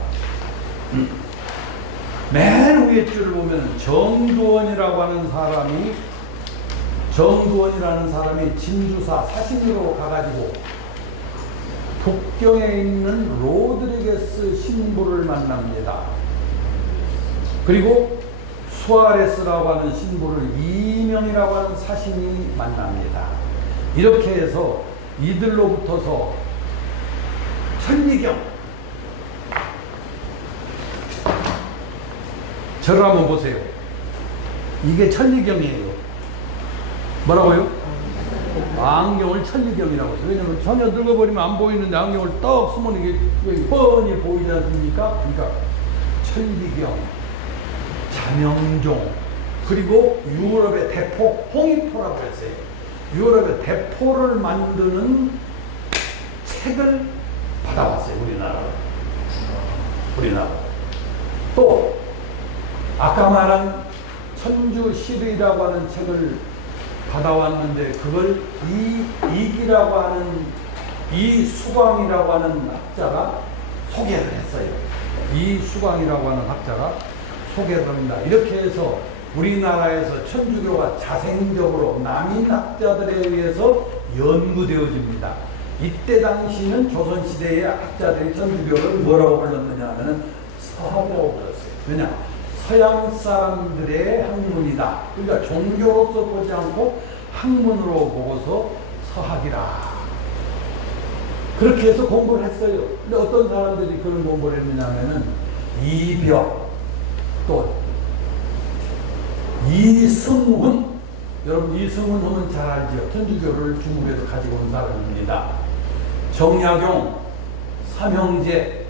맨 위에 줄을 보면 정두원이라는 사람이 진주사 사신으로 가가지고 북경에 있는 로드리게스 신부를 만납니다. 그리고 수아레스라고 하는 신부를 이명이라고 하는 사신이 만납니다. 이렇게 해서 이들로부터서 천리경, 저를 한번 보세요. 이게 천리경이에요. 뭐라고요? 안경을 천리경이라고 해요. 왜냐면 전혀 늙어버리면 안 보이는데 안경을 떡 쓰면 이게 뻔히 보이지 않습니까? 그러니까 천리경, 자명종, 그리고 유럽의 대포, 홍익포라고 했어요. 유럽의 대포를 만드는 책을 받아왔어요. 우리나라. 또 아까 말한 천주시리라고 하는 책을 받아왔는데 그걸 이기라고 하는 이수광이라고 하는 학자가 소개를 했어요. 이수광이라고 하는 학자가 소개를 합니다. 이렇게 해서 우리나라에서 천주교가 자생적으로 남인 학자들에 의해서 연구되어집니다. 이때 당시는 조선시대의 학자들이 천주교를 뭐라고 불렀느냐 하면 서학이라고 불렀어요. 왜냐? 서양 사람들의 학문이다. 그러니까 종교로서 보지 않고 학문으로 보고서 서학이라. 그렇게 해서 공부를 했어요. 근데 어떤 사람들이 그런 공부를 했느냐 하면은 이벽, 또 이승훈, 여러분 이승훈 하면 잘 알죠. 천주교를 중국에서 가지고 온 사람입니다. 정약용, 삼형제,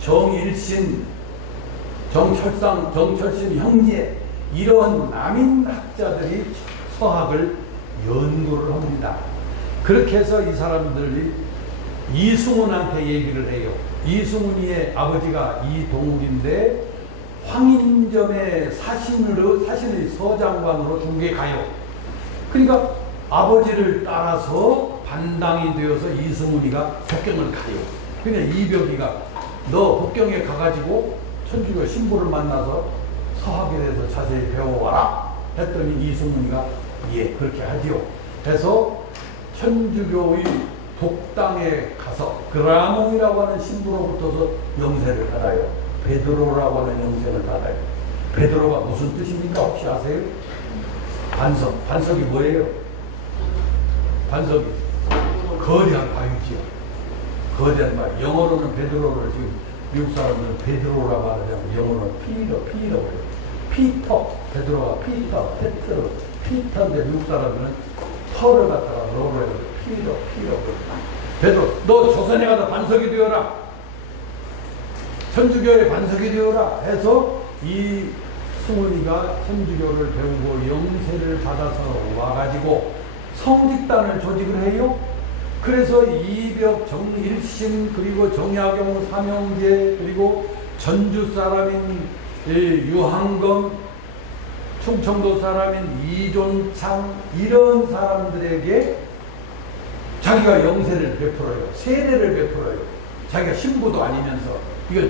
정일신, 정철신 형제, 이런 남인 학자들이 서학을 연구를 합니다. 그렇게 해서 이 사람들이 이승훈한테 얘기를 해요. 이승훈이의 아버지가 이동욱인데 황인점의 사신의 서장관으로 중국에 가요. 그러니까 아버지를 따라서 반당이 되어서 이승훈이가 북경을 가요. 그냥 이벽이가 너 북경에 가가지고 천주교 신부를 만나서 서학에 대해서 자세히 배워와라 했더니 이승훈이가 예 그렇게 하지요. 해서 천주교의 독당에 가서 그라몽이라고 하는 신부로부터서 영세를 받아요. 베드로라고 하는 영세를 받아요. 베드로가 무슨 뜻입니까? 혹시 아세요? 반석. 반석이 뭐예요? 반석이 거대한 바위지요. 거대한 바위. 영어로는 베드로를 지금 미국 사람들은 베드로라고 하잖아요. 영어로는 피터라고 해요. 피터. 베드로가 피터, 페트로, 피터인데 미국 사람들은 터를 갖다가 로로 해서 필요. 베드로, 너 조선에 가서 반석이 되어라. 천주교의 반석이 되어라 해서 이 승훈이가 천주교를 배우고 영세를 받아서 와가지고 성직단을 조직을 해요. 그래서 이벽, 정일심, 그리고 정약용, 삼형제, 그리고 전주 사람인 유한검, 충청도 사람인 이존창, 이런 사람들에게 자기가 영세를 베풀어요. 세례를 베풀어요. 자기가 신부도 아니면서. 이거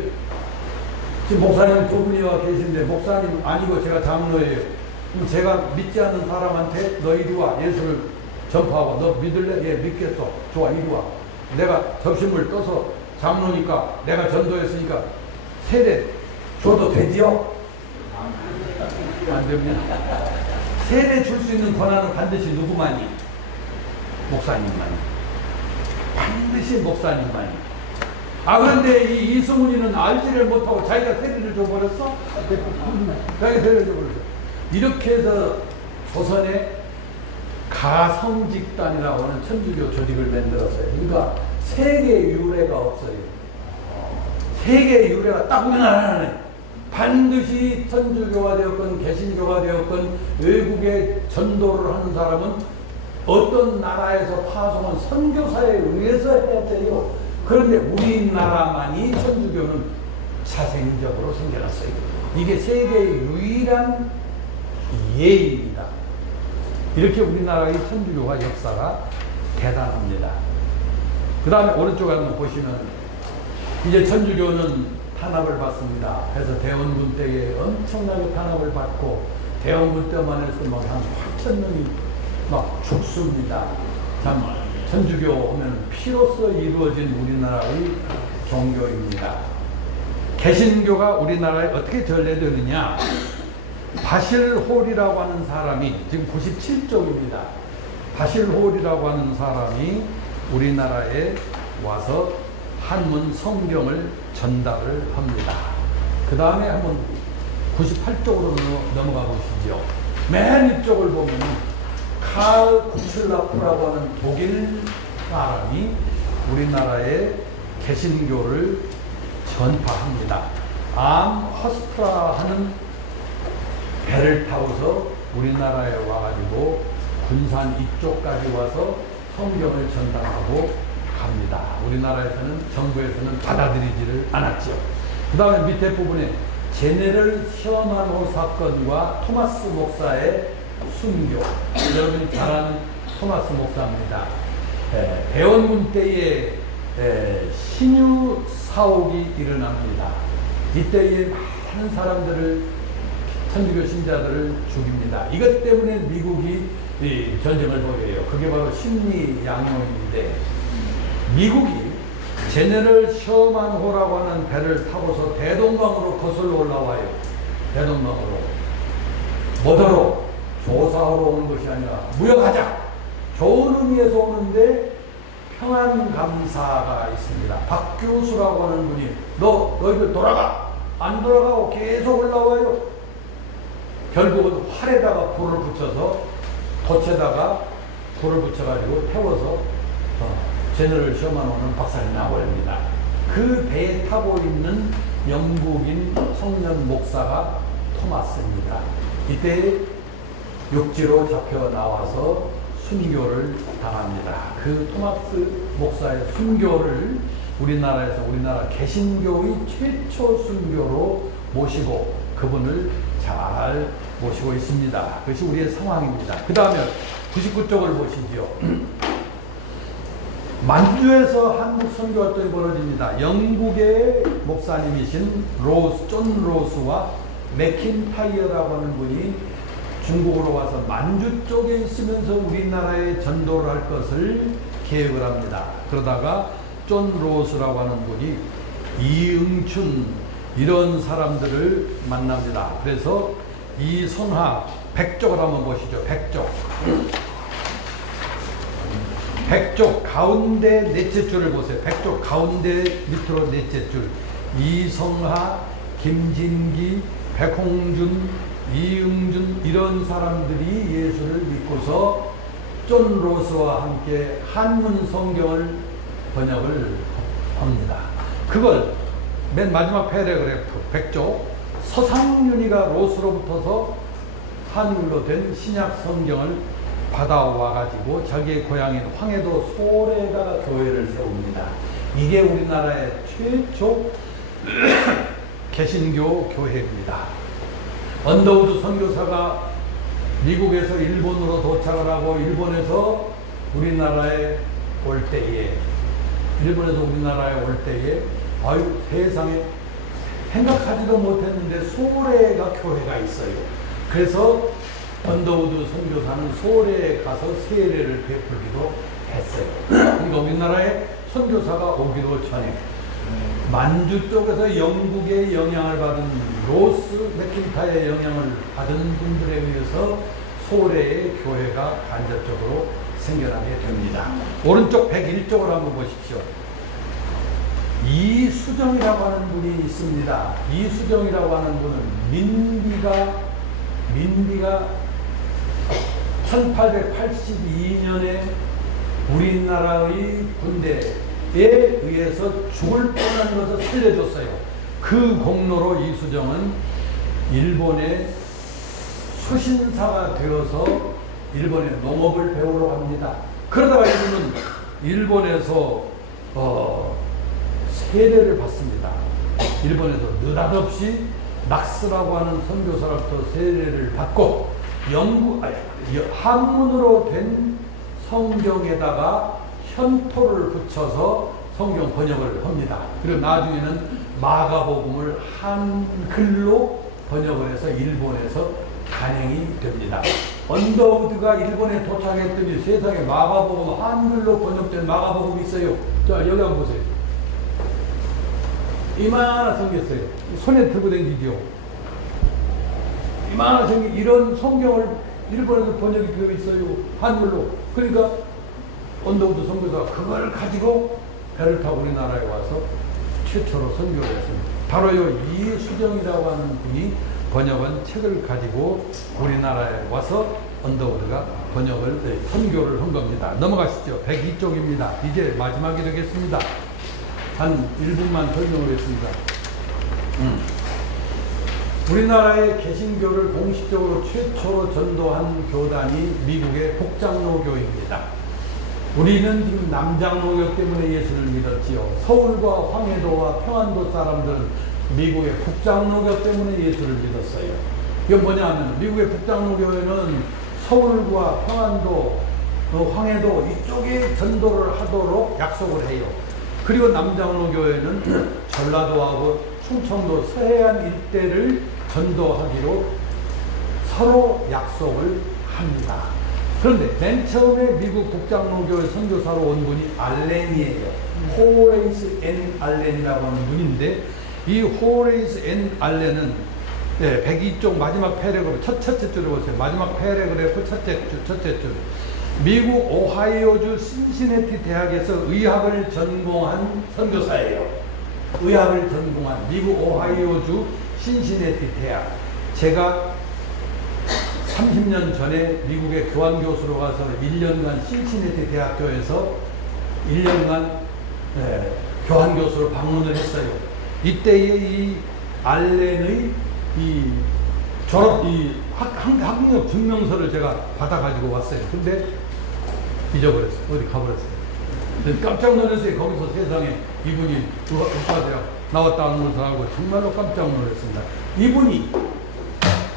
지금 목사님 두 분이 와 계신데, 목사님 아니고 제가 장로예요. 그럼 제가 믿지 않는 사람한테 너 이리 와, 예수를 전파하고, 너 믿을래? 예, 믿겠어. 좋아, 이리 와. 내가 접신물 떠서 장로니까 내가 전도했으니까 세례 줘도 되지요? 안 됩니다. 세례 줄 수 있는 권한은 반드시 누구만이? 목사님만이. 반드시 목사님만이. 아, 그런데 이 이승훈이는 알지를 못하고 자기가 세례를 줘버렸어? 자기가 세례를 줘버렸어. 이렇게 해서 조선에 가성직단이라고 하는 천주교 조직을 만들었어요. 그러니까 세계 유례가 없어요. 세계 유례가 딱 우리나라는 반드시 천주교가 되었건 개신교가 되었건 외국에 전도를 하는 사람은 어떤 나라에서 파송한 선교사에 의해서 해야 돼요. 그런데 우리나라만이 천주교는 자생적으로 생겨났어요. 이게 세계의 유일한 예입니다. 이렇게 우리나라의 천주교가 역사가 대단합니다. 그 다음에 오른쪽에 한번 보시면 이제 천주교는 탄압을 받습니다. 그래서 대원군 때에 엄청나게 탄압을 받고 대원군 때만 해서 막 한 8,000명이 막 죽습니다. 참 천주교 하면 피로써 이루어진 우리나라의 종교입니다. 개신교가 우리나라에 어떻게 전래되느냐? 바실홀이라고 하는 사람이 지금 97쪽입니다. 바실홀이라고 하는 사람이 우리나라에 와서 한문 성경을 전달을 합니다. 그 다음에 한번 98쪽으로 넘어가 보시죠. 맨 위쪽을 보면 칼 구슬라프라고 하는 독일 사람이 우리나라에 개신교를 전파합니다. 암허스트라 하는 배를 타고서 우리나라에 와가지고 군산 이쪽까지 와서 성경을 전달하고 갑니다. 우리나라에서는 정부에서는 받아들이지를 않았죠. 그 다음에 밑에 부분에 제네럴 셔만호 사건과 토마스 목사의 순교. 여러분이 잘 아는 토마스 목사입니다. 대원군 때에 신유 사옥이 일어납니다. 이때에 많은 사람들을, 천주교 신자들을 죽입니다. 이것 때문에 미국이 전쟁을 벌여요. 그게 바로 심리 양용인데, 미국이 제네럴 셔만호라고 하는 배를 타고서 대동강으로 거슬러 올라와요. 대동강으로. 뭐더러? 조사하러 오는 것이 아니라 무역하자. 좋은 의미에서 오는데 평안감사가 있습니다. 박교수라고 하는 분이 너희들 돌아가. 안 돌아가고 계속 올라와요. 결국은 활에다가 불을 붙여서 돛에다가 불을 붙여가지고 태워서 제너럴 셔만호는 박살이 나버립니다. 그 배에 타고 있는 영국인 청년 목사가 토마스입니다. 이때 육지로 잡혀 나와서 순교를 당합니다. 그 토마스 목사의 순교를 우리나라에서 우리나라 개신교의 최초 순교로 모시고 그분을 잘 모시고 있습니다. 그것이 우리의 상황입니다. 그 다음에 99쪽을 보시죠. 만주에서 한국 선교 활동이 벌어집니다. 영국의 목사님이신 존 로스와 맥킨타이어라고 하는 분이 중국으로 와서 만주 쪽에 있으면서 우리나라에 전도를 할 것을 계획을 합니다. 그러다가 존 로스라고 하는 분이 이응춘 이런 사람들을 만납니다. 그래서 이 선화 100쪽을 한번 보시죠. 100쪽 가운데 넷째 줄을 보세요. 100쪽 가운데 밑으로 넷째 줄. 이성하, 김진기, 백홍준, 이응준 이런 사람들이 예수를 믿고서 존 로스와 함께 한문 성경을 번역을 합니다. 그걸 맨 마지막 패러그래프 100조 서상윤이가 로스로부터서 한글로 된 신약 성경을 받아와 가지고 자기의 고향인 황해도 소래에다가 교회를 세웁니다. 이게 우리나라의 최초 개신교 교회입니다. 언더우드 선교사가 미국에서 일본으로 도착을 하고 일본에서 우리나라에 올 때에 아유 세상에 생각하지도 못했는데 소래가 교회가 있어요. 그래서 언더우드 선교사는 소래에 가서 세례를 베풀기도 했어요. 그러니까 우리나라에 선교사가 오기도 전에 만주 쪽에서 영국의 영향을 받은 로스 맥킨타의 영향을 받은 분들에 의해서 소래의 교회가 간접적으로 생겨나게 됩니다. 오른쪽 101쪽을 한번 보십시오. 이수정이라고 하는 분이 있습니다. 이수정이라고 하는 분은 민비가 1882년에 우리나라의 군대에 의해서 죽을 뻔한 것을 살려줬어요. 그 공로로 이수정은 일본의 수신사가 되어서 일본의 농업을 배우러 갑니다. 그러다가 이분은 일본에서 세례를 받습니다. 일본에서 느닷없이 낙스라고 하는 선교사로부터 세례를 받고 한문으로 된 성경에다가 현토를 붙여서 성경 번역을 합니다. 그리고 나중에는 마가복음을 한글로 번역을 해서 일본에서 간행이 됩니다. 언더우드가 일본에 도착했더니 세상에 마가복음 한글로 번역된 마가복음이 있어요. 자, 여기 한번 보세요. 이만하게 생겼어요. 손에 들고 다니죠. 이만하게 생긴 이런 성경을 일본에서 번역이 되어 있어요. 한글로. 그러니까 언더우드 선교사가 그걸 가지고 배를 타고 우리나라에 와서 최초로 선교를 했습니다. 바로 이수정이라고 하는 분이 번역한 책을 가지고 우리나라에 와서 언더우드가 선교를 한 겁니다. 넘어가시죠. 102쪽입니다. 이제 마지막이 되겠습니다. 한 1분만 설명을 했습니다. 우리나라의 개신교를 공식적으로 최초로 전도한 교단이 미국의 북장로교입니다. 우리는 지금 남장로교 때문에 예수를 믿었지요. 서울과 황해도와 평안도 사람들은 미국의 북장로교 때문에 예수를 믿었어요. 이건 뭐냐 하면 미국의 북장로교회는 서울과 평안도, 황해도 이쪽에 전도를 하도록 약속을 해요. 그리고 남장로교회는 전라도하고 충청도 서해안 일대를 전도하기로 서로 약속을 합니다. 그런데 맨 처음에 미국 북장로교회 선교사로 온 분이 알렌이에요. 호레이스 앤 알렌이라고 하는 분인데 이 호레이스 앤 알렌은 102쪽 마지막 패러그래프 첫째 줄을 보세요. 마지막 패러그래프 첫째 줄. 미국 오하이오주 신시내티 대학에서 의학을 전공한 선교사예요. 의학을 전공한 미국 오하이오주 신시내티 대학. 제가 30년 전에 미국의 교환교수로 가서 1년간 신시내티 대학교에서 1년간 교환교수로 방문을 했어요. 이때의 이 알렌의 학력 증명서를 제가 받아가지고 왔어요. 근데 잊어버렸어요. 어디 가버렸어요. 깜짝 놀랐어요. 거기서 세상에 이분이 의과대학 나왔다는 걸 알고 정말로 깜짝 놀랐습니다. 이분이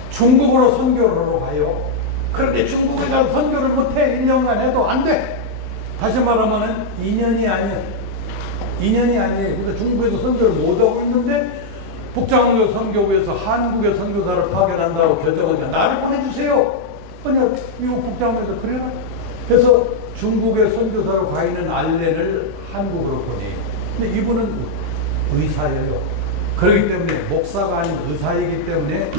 중국으로 선교를 하러 가요. 그런데 중국에 가서 선교를 못해. 1년간 해도 안 돼. 다시 말하면 2년이 아니에요. 그래서 중국에서 선교를 못하고 있는데 북장로 선교부에서 한국의 선교사를 파견한다고 결정하니까 나를 보내주세요. 그냥 미국 북장로에서 그래요. 그래서 중국의 선교사로 가 있는 알렌을 한국으로 보내요. 근데 이분은 의사예요. 그렇기 때문에 목사가 아닌 의사이기 때문에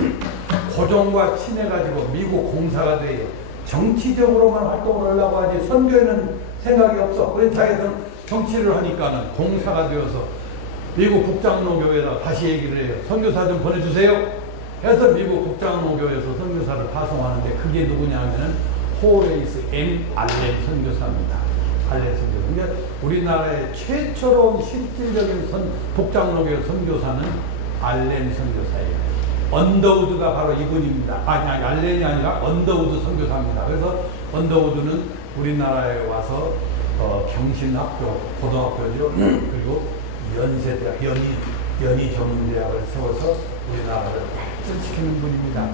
고종과 친해가지고 미국 공사가 돼요. 정치적으로만 활동을 하려고 하지 선교에는 생각이 없어. 그래서 자기는 정치를 하니까는 공사가 되어서 미국 북장로교회에다 다시 얘기를 해요. 선교사 좀 보내주세요. 해서 미국 북장로교회에서 선교사를 파송하는데 그게 누구냐 하면은 호레이스 M. 알렌 선교사입니다. 알렌 선교사. 그러니까 우리나라의 최초로 실질적인 복장록의 선교사는 알렌 선교사예요. 언더우드가 바로 이분입니다. 아니, 알렌이 아니라 언더우드 선교사입니다. 그래서 언더우드는 우리나라에 와서 경신학교, 고등학교죠. 그리고 연세대학, 연희전문대학을 세워서 우리나라를 발전시키는 분입니다.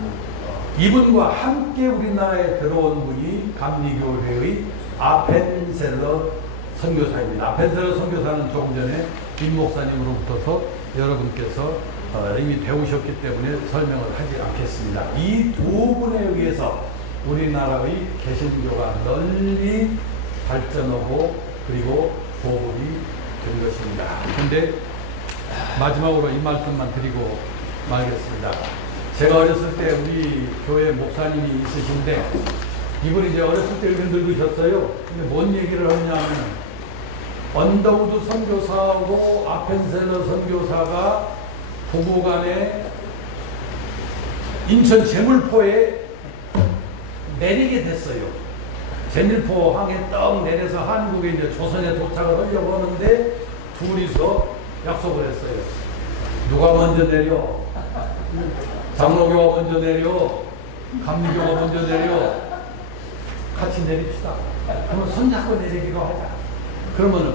이분과 함께 우리나라에 들어온 분이 감리교회의 아펜셀러 선교사입니다. 아펜셀러 선교사는 조금 전에 임 목사님으로부터서 여러분께서 이미 배우셨기 때문에 설명을 하지 않겠습니다. 이 두 분에 의해서 우리나라의 개신교가 널리 발전하고 그리고 보급이 된 것입니다. 근데 마지막으로 이 말씀만 드리고 말겠습니다. 제가 어렸을 때 우리 교회 목사님이 있으신데 이분이 이제 어렸을 때 늙으셨어요. 근데 뭔 얘기를 하냐면 언더우드 선교사하고 아펜셀러 선교사가 부부간에 인천 제물포에 내리게 됐어요. 제물포 항에 떡 내려서 한국에 이제 조선에 도착을 하려고 하는데 둘이서 약속을 했어요. 누가 먼저 내려? 장로교가 먼저 내려? 감리교가 먼저 내려? 같이 내립시다. 그러면 손잡고 내리기로 하자. 그러면은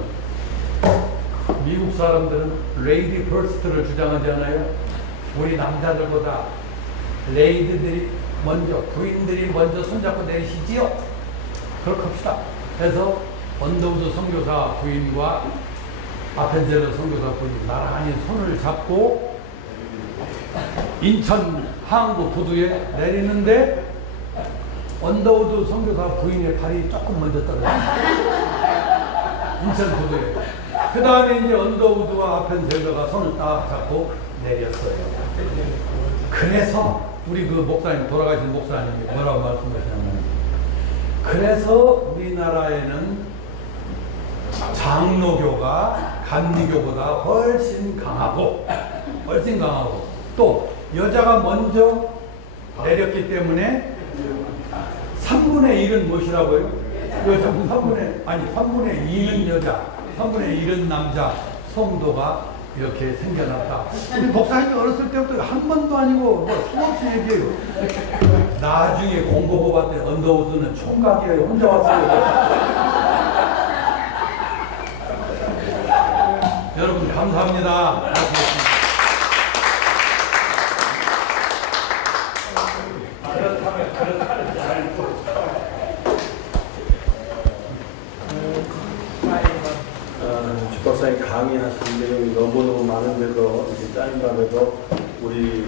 미국 사람들은 레이디 퍼스트를 주장하잖아요. 우리 남자들보다 레이드들이 먼저, 부인들이 먼저 손잡고 내리시지요. 그렇게 합시다. 그래서 언더우드 선교사 부인과 아펜젤러 선교사 부인이 나란히 손을 잡고 인천 항구 부두에 내리는데 언더우드 선교사 부인의 발이 조금 먼저 떨어졌어요. 인천 부두에. 그 다음에 이제 언더우드와 아펜젤러가 손을 딱 잡고 내렸어요. 그래서 우리 그 목사님, 돌아가신 목사님이 뭐라고 말씀하시냐면, 그래서 우리나라에는 장로교가 감리교보다 훨씬 강하고 또 여자가 먼저 내렸기 때문에 3분의 1은 무엇이라고요? 여자 3분의 2는 여자, 3분의 1은 남자 성도가 이렇게 생겨났다. 우리 목사님이 어렸을 때부터 한 번도 아니고 뭐 수없이 얘기해요. 나중에 공보고 봤더니 언더우드는 총각이에요. 혼자 왔어요. 여러분 감사합니다. 주박사님 강의하신 내용이 너무너무 많은데도, 이제 짧은 밤에도 우리